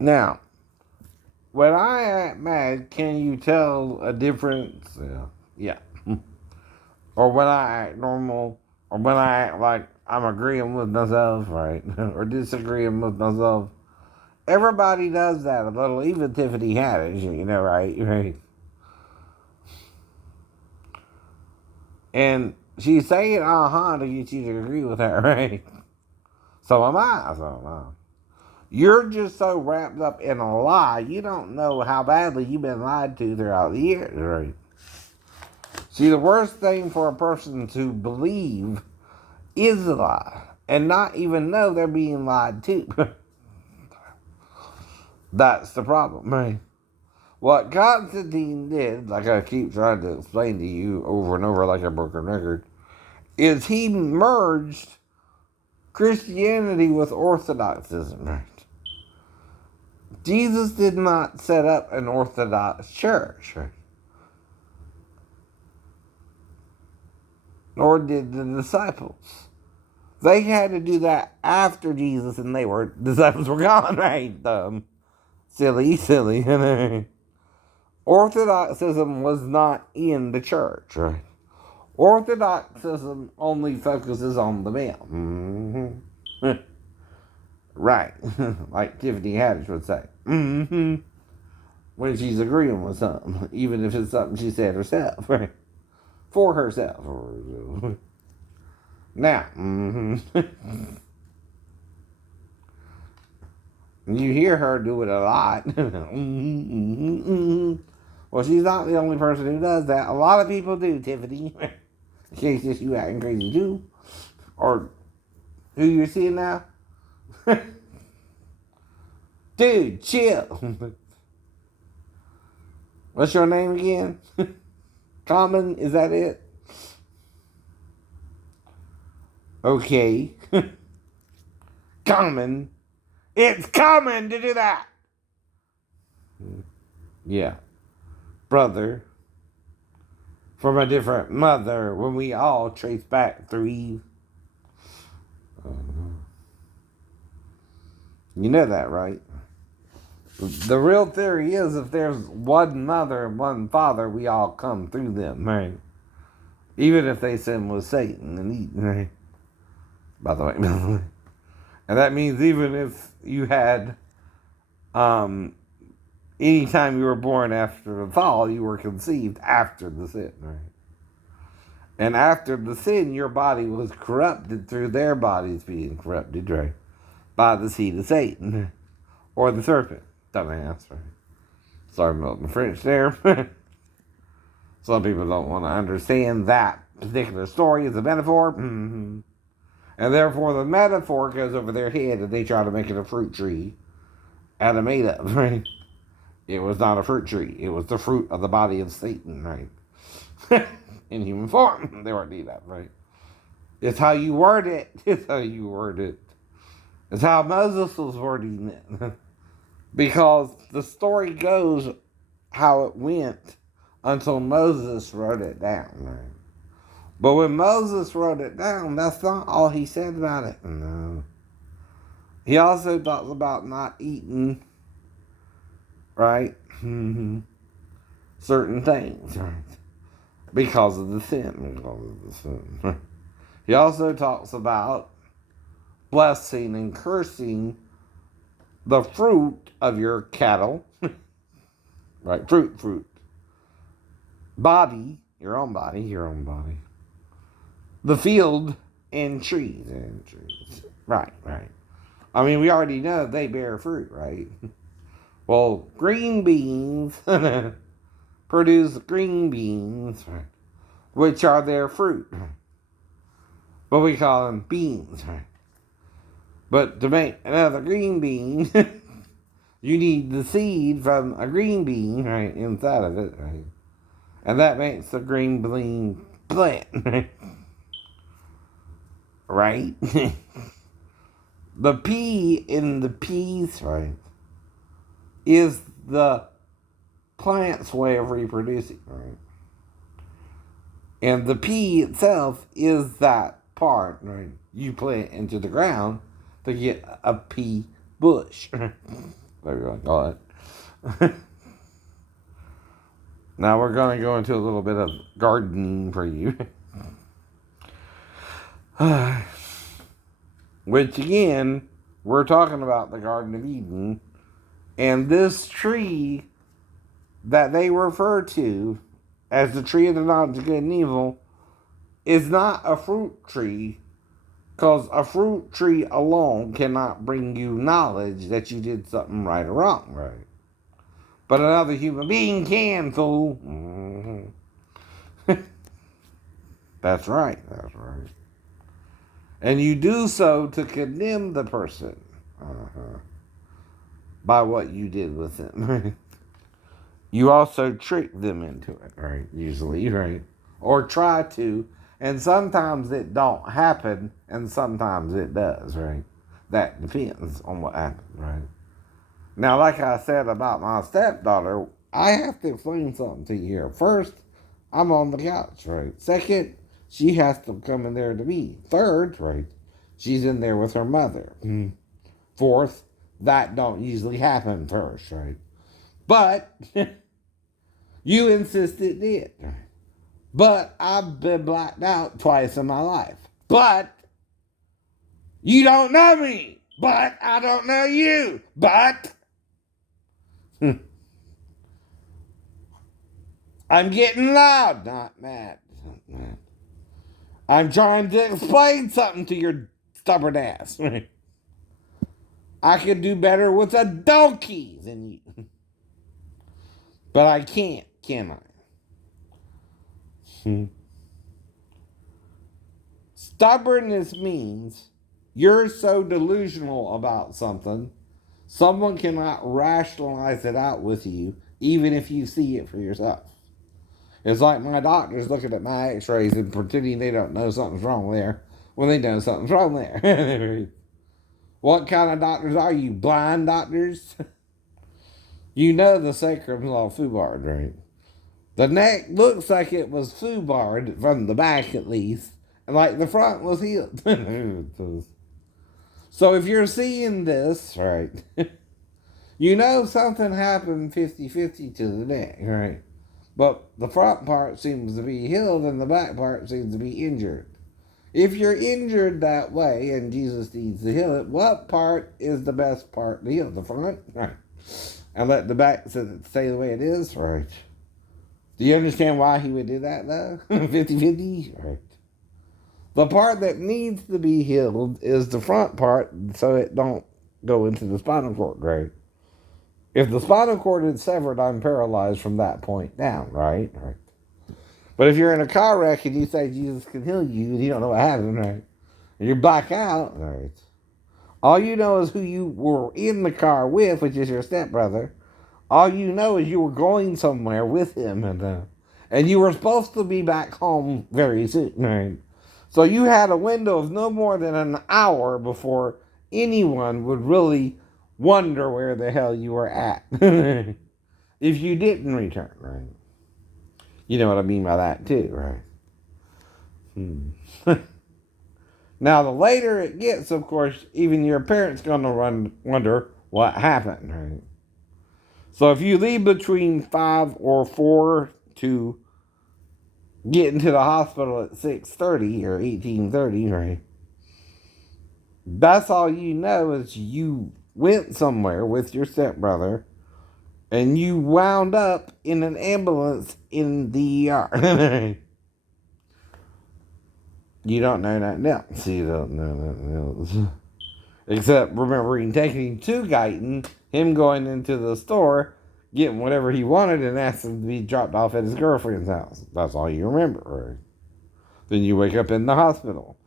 Now, when I act mad, can you tell a difference? Yeah. Or when I act normal, or when I act like I'm agreeing with myself, right? Or disagreeing with myself. Everybody does that a little, even Tiffany Haddish, right? Right. And she's saying to get you to agree with her, right? So am I. So am I. You're just so wrapped up in a lie, you don't know how badly you've been lied to throughout the years, right? See, the worst thing for a person to believe is a lie and not even know they're being lied to. That's the problem, right? What Constantine did, like I keep trying to explain to you over and over like a broken record, is he merged Christianity with Orthodoxism, right? Jesus did not set up an Orthodox church, right? Nor did the disciples. They had to do that after Jesus and disciples were gone, right? Silly. Orthodoxism was not in the church, right? Orthodoxism only focuses on the male. Mm-hmm. Right. Like Tiffany Haddish would say. Mm-hmm. When she's agreeing with something, even if it's something she said herself, right? For herself. Now, you hear her do it a lot. Well, she's not the only person who does that. A lot of people do, Tiffany. In case just you acting crazy too. Or who you're seeing now. Dude, chill. What's your name again? Common, is that it? Okay. Common. It's common to do that. Yeah. Brother. From a different mother when we all trace back through Eve. You know that, right? The real theory is if there's one mother and one father, we all come through them, right? Even if they sin with Satan and Eden, right? By the way. And that means even if you had, anytime you were born after the fall, you were conceived after the sin, right? And after the sin, your body was corrupted through their bodies being corrupted, right? By the seed of Satan. Or the serpent. Dumbass, right? Sorry about my French there. Some people don't want to understand that particular story as a metaphor. Mm-hmm. And therefore the metaphor goes over their head and they try to make it a fruit tree out of made up, right? It was not a fruit tree. It was the fruit of the body of Satan, right? In human form. They weren't need that, right? It's how you word it. It's how you word it. It's how Moses was wording it. Because the story goes how it went until Moses wrote it down, right? But when Moses wrote it down, that's not all he said about it. No. He also talks about not eating, right? Certain things, right? Because of the sin. He also talks about blessing and cursing the fruit of your cattle, right? Fruit. Body, your own body. The field and trees. Right. I mean, we already know they bear fruit, right? Well, green beans produce green beans, right? Which are their fruit. But we call them beans, right? But to make another green bean, you need the seed from a green bean, right, inside of it, right? And that makes the green bean plant, right? Right? The pea in the peas, right, is the plant's way of reproducing, right? And the pea itself is that part, right, you plant into the ground to get a pea bush. whatever you want to call it. Now we're going to go into a little bit of gardening for you. Which again, we're talking about the Garden of Eden. And this tree that they refer to as the tree of the knowledge of good and evil is not a fruit tree, because a fruit tree alone cannot bring you knowledge that you did something right or wrong, right? But another human being can, fool. Mm-hmm. That's right, that's right. And you do so to condemn the person by what you did with them. You also trick them into it, right? Usually, right? Or try to, and sometimes it don't happen, and sometimes it does, right? That depends on what happened, right? Now, like I said about my stepdaughter, I have to explain something to you here. First, I'm on the couch, right? Second, she has to come in there to me. Third, right? She's in there with her mother. Fourth, that don't usually happen first, right? But you insist it did. But I've been blacked out twice in my life. But you don't know me. But I don't know you. But I'm getting loud, not mad. I'm trying to explain something to your stubborn ass. I could do better with a donkey than you. But I can't, can I? Stubbornness means you're so delusional about something, someone cannot rationalize it out with you, even if you see it for yourself. It's like my doctors looking at my x-rays and pretending they don't know something's wrong there when they know something's wrong there. What kind of doctors are you? Blind doctors? You know the sacrum's all foobarred, right? The neck looks like it was foobarred from the back at least, and like the front was healed. So if you're seeing this, right, you know something happened 50-50 to the neck, right? But the front part seems to be healed and the back part seems to be injured. If you're injured that way and Jesus needs to heal it, what part is the best part to heal? The front? Right. And let the back stay the way it is? Right. Do you understand why he would do that though? 50-50? Right. The part that needs to be healed is the front part so it don't go into the spinal cord, right? If the spinal cord is severed, I'm paralyzed from that point down, right? Right. But if you're in a car wreck and you say Jesus can heal you and you don't know what happened, right? And you're black out, right? All you know is who you were in the car with, which is your stepbrother. All you know is you were going somewhere with him, and you were supposed to be back home very soon, right? So you had a window of no more than an hour before anyone would really wonder where the hell you were at if you didn't return, right? You know what I mean by that too, right? Now, the later it gets, of course, even your parents gonna wonder what happened, right? So if you leave between 5 or 4 to get into the hospital at 6:30 or 18:30, right? That's all you know is you went somewhere with your stepbrother and you wound up in an ambulance in the ER. You don't know nothing else. You don't know nothing else. Except remembering taking him to Guyton, him going into the store, getting whatever he wanted, and asking to be dropped off at his girlfriend's house. That's all you remember, right? Then you wake up in the hospital.